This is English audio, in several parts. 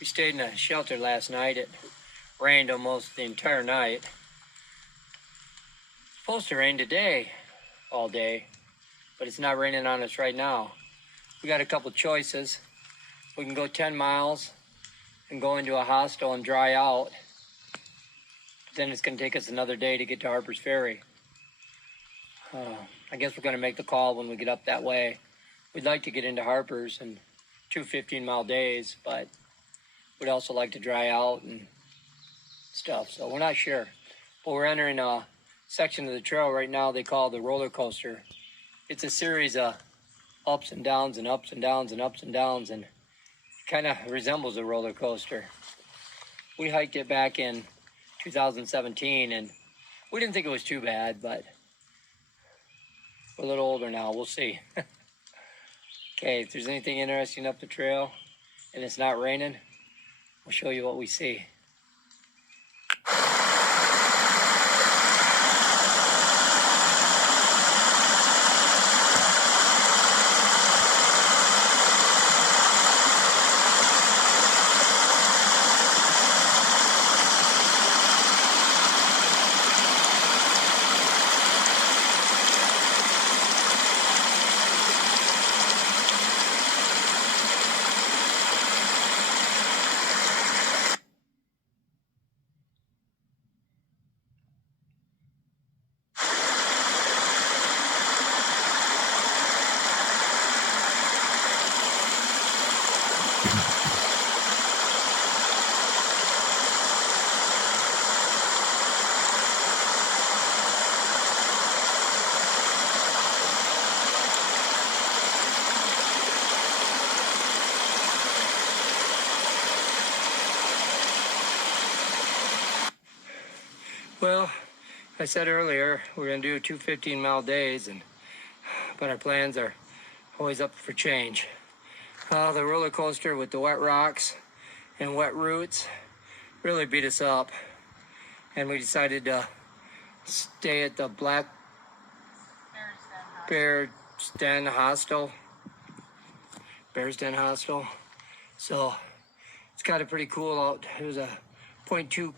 We stayed in a shelter last night. It rained almost the entire night. It's supposed to rain today, all day, but it's not raining on us right now. We got a couple choices. We can go 10 miles and go into a hostel and dry out. But then it's going to take us another day to get to Harper's Ferry. I guess we're going to make the call when we get up that way. We'd like to get into Harper's in 2 15-mile days, but we'd also like to dry out and stuff, so we're not sure. But we're entering a section of the trail right now they call the roller coaster. It's a series of ups and downs and ups and downs and ups and downs, and it kind of resembles a roller coaster. We hiked it back in 2017, and we didn't think it was too bad, but we're a little older now. We'll see. Okay, if there's anything interesting up the trail and it's not raining, we'll show you what we see. Well, I said earlier, we're going to do 2 15-mile days, but our plans are always up for change. The roller coaster with the wet rocks and wet roots really beat us up, and we decided to stay at the Bear's Den Hostel. So it's got a pretty cool out. There's a 0.2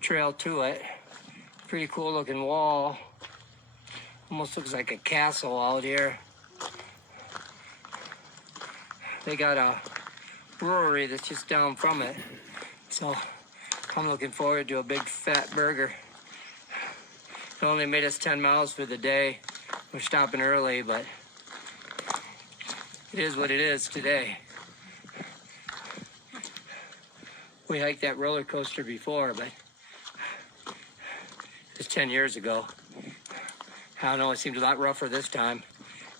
trail to it. Pretty cool looking wall. Almost looks like a castle out here. They got a brewery that's just down from it. So I'm looking forward to a big fat burger. It only made us 10 miles for the day. We're stopping early, but it is what it is today. We hiked that roller coaster before, but it was 10 years ago. I don't know, it seemed a lot rougher this time.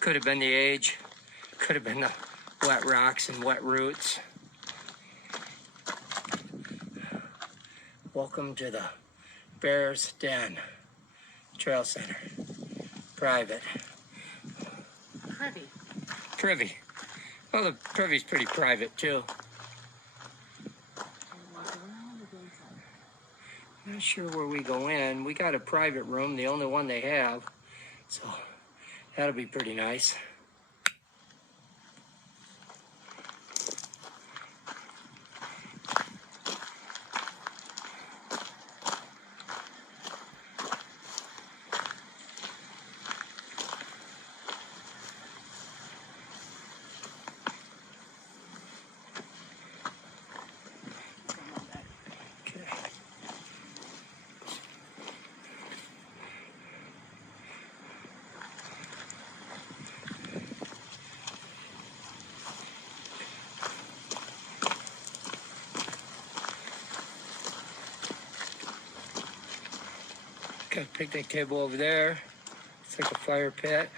Could have been the age, could have been the wet rocks and wet roots. Welcome to the Bear's Den Trail Center. Private. Privy. Well, the privy's pretty private too. Not sure where we go in. We got a private room, the only one they have. So that'll be pretty nice. Got a picnic table over there. It's like a fire pit.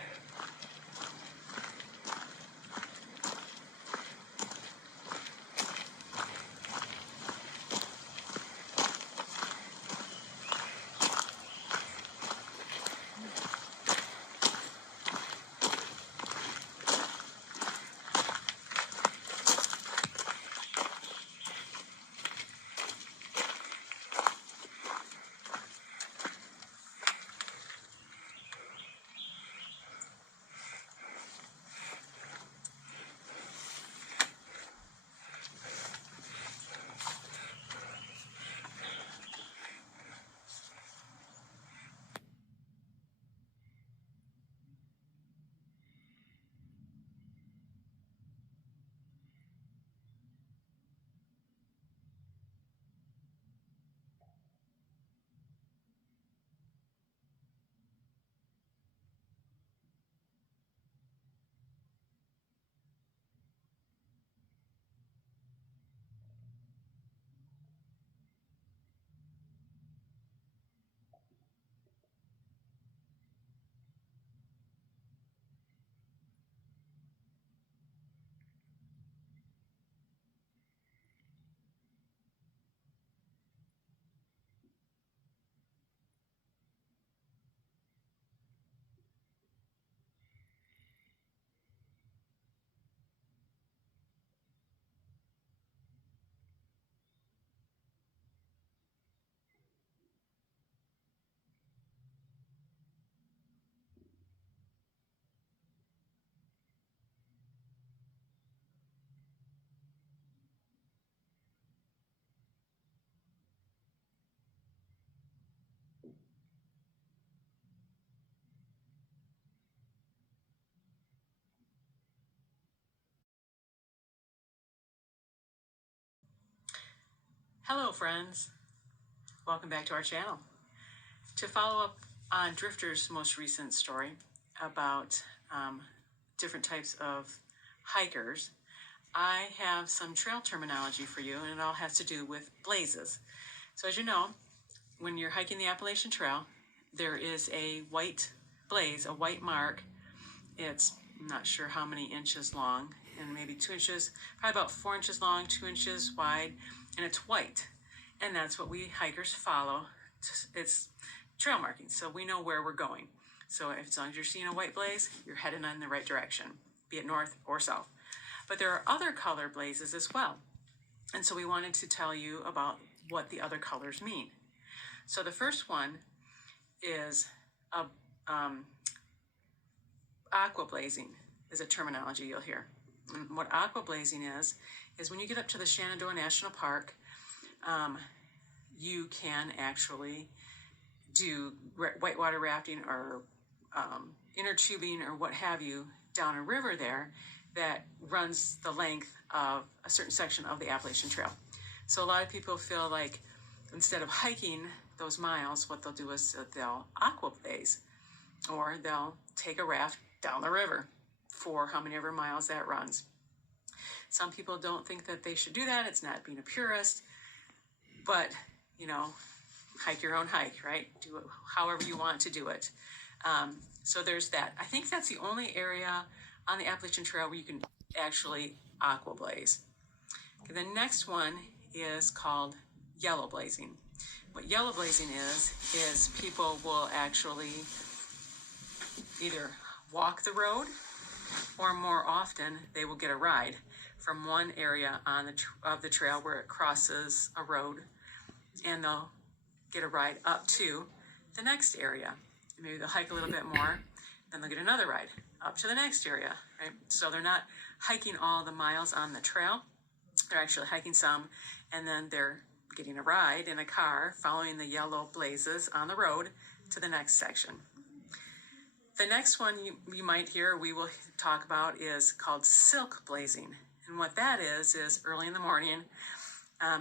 Hello friends, welcome back to our channel. To follow up on Drifter's most recent story about different types of hikers, I have some trail terminology for you, and it all has to do with blazes. So as you know, when you're hiking the Appalachian Trail, there is a white blaze, a white mark. It's I'm not sure how many inches long, and maybe 2 inches, probably about 4 inches long, 2 inches wide, and it's white. And that's what we hikers follow. It's trail marking, so we know where we're going. So as long as you're seeing a white blaze, you're heading in the right direction, be it north or south. But there are other color blazes as well. And so we wanted to tell you about what the other colors mean. So the first one is a aqua blazing is a terminology you'll hear. And what aqua blazing is when you get up to the Shenandoah National Park, you can actually do whitewater rafting or inner tubing or what have you down a river there that runs the length of a certain section of the Appalachian Trail. So a lot of people feel like instead of hiking those miles, what they'll do is they'll aqua blaze, or they'll take a raft down the river for how many ever miles that runs. Some people don't think that they should do that. It's not being a purist, but hike your own hike, right? Do it however you want to do it. So there's that. I think that's the only area on the Appalachian Trail where you can actually aqua blaze. Okay, the next one is called yellow blazing. What yellow blazing is people will actually either walk the road, or more often they will get a ride from one area of the trail where it crosses a road, and they'll get a ride up to the next area. Maybe they'll hike a little bit more, then they'll get another ride up to the next area, right? So they're not hiking all the miles on the trail. They're actually hiking some, and then they're getting a ride in a car following the yellow blazes on the road to the next section. The next one you might hear, we will talk about, is called silk blazing. And what that is early in the morning,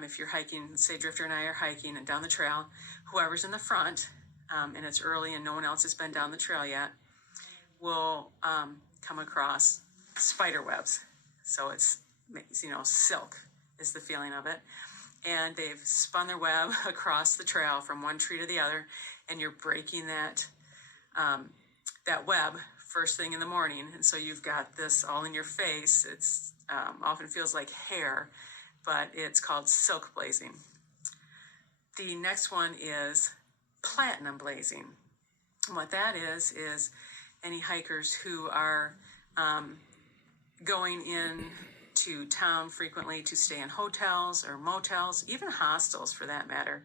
if you're hiking, say Drifter and I are hiking and down the trail, whoever's in the front, and it's early and no one else has been down the trail yet, will come across spider webs. So it's, silk is the feeling of it. And they've spun their web across the trail from one tree to the other, and you're breaking that web first thing in the morning. And so you've got this all in your face. It's often feels like hair, but it's called silk blazing. The next one is platinum blazing. And what that is any hikers who are going in to town frequently to stay in hotels or motels, even hostels for that matter.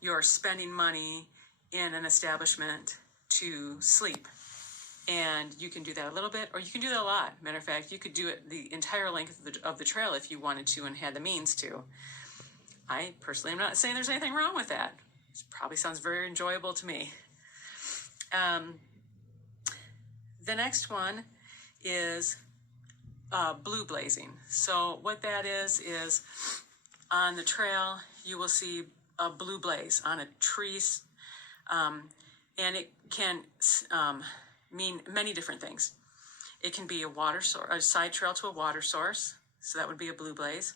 You're spending money in an establishment to sleep. And you can do that a little bit, or you can do that a lot. Matter of fact, you could do it the entire length of the trail if you wanted to and had the means to. I personally am not saying there's anything wrong with that. It probably sounds very enjoyable to me. The next one is blue blazing. So what that is on the trail, you will see a blue blaze on a tree, and it can mean many different things. It can be a water source, a side trail to a water source, so that would be a blue blaze.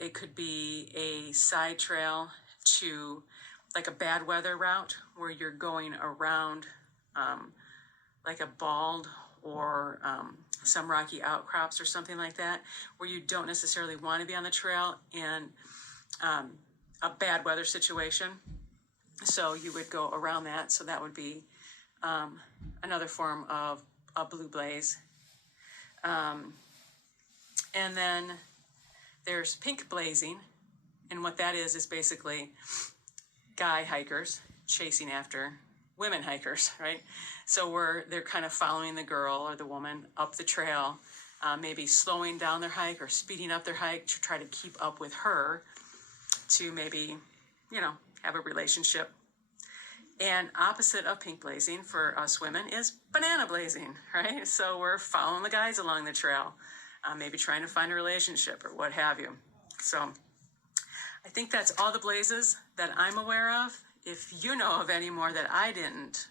It could be a side trail to like a bad weather route where you're going around like a bald or some rocky outcrops or something like that, where you don't necessarily want to be on the trail in a bad weather situation. So you would go around that. So that would be another form of a blue blaze. And then there's pink blazing. And what that is basically guy hikers chasing after women hikers, right? So they're kind of following the girl or the woman up the trail, maybe slowing down their hike or speeding up their hike to try to keep up with her to maybe, have a relationship. And opposite of pink blazing for us women is banana blazing, right? So we're following the guys along the trail, maybe trying to find a relationship or what have you. So I think that's all the blazes that I'm aware of. If you know of any more that I didn't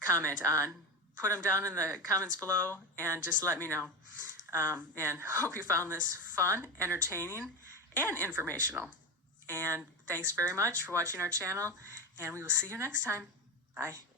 comment on, put them down in the comments below and just let me know. And hope you found this fun, entertaining, and informational. And thanks very much for watching our channel, and we will see you next time. Bye.